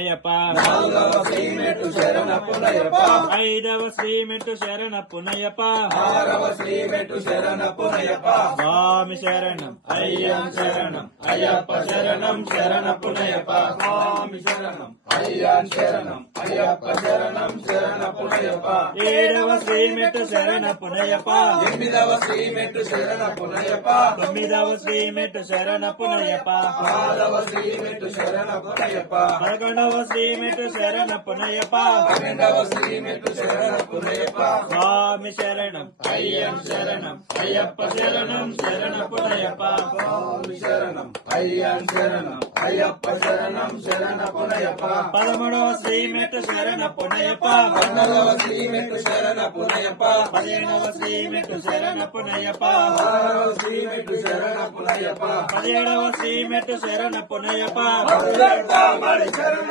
పునయ్యప్ప నాలుగవ శ్రీమెట్టు శరణపునయ్యప్ప ఐదవ శ్రీమెట్టు శరణపునయ్యప్ప ఆరవ శ్రీమెట్టు శరణపునయ్యప్ప స్వామి శరణం అయ్యం శరణం అయ్యప్ప శరణం శరణపునయ్యప్ప స్వామి శరణం అయ్యాన్ శరణం అయ్యప్ప శరణం శరణపునయ్యప్ప ఏడవ శ్రీమెట్టు శరణపునయ్యప్ప ఎనిమిదవ శ్రీమెట్టు శరణపునయ్యప్ప తొమ్మిదవ శ్రీమెట్టు శరణపునయ్యప్ప పదవ శ్రీమెట్టు శరణపునయ్యప్ప 11వ శ్రీమెట్టు శరణపునయ్యప్ప 12వ శ్రీమెట్టు శరణపునయ్యప్ప స్వామి శరణం అయ్యం శరణం అయ్యప్ప శరణం శరణపునయ్యప్ప స్వామి శరణం అయ్యాన్ శరణం అయ్యప్ప శరణం శరణపునయ్యప్ప 13వ శ్రీమెట్టు శరణపునయ్యప్ప 12వ శ్రీమెట్టు శరణపునయ్యప్ప 15వ శ్రీమెట్టు శరణపునయ్యప్ప 16వ శ్రీమెట్టు శరణపునయ్యప్ప 17వ శ్రీమెట్టు శరణపునయ్యప్ప శరణం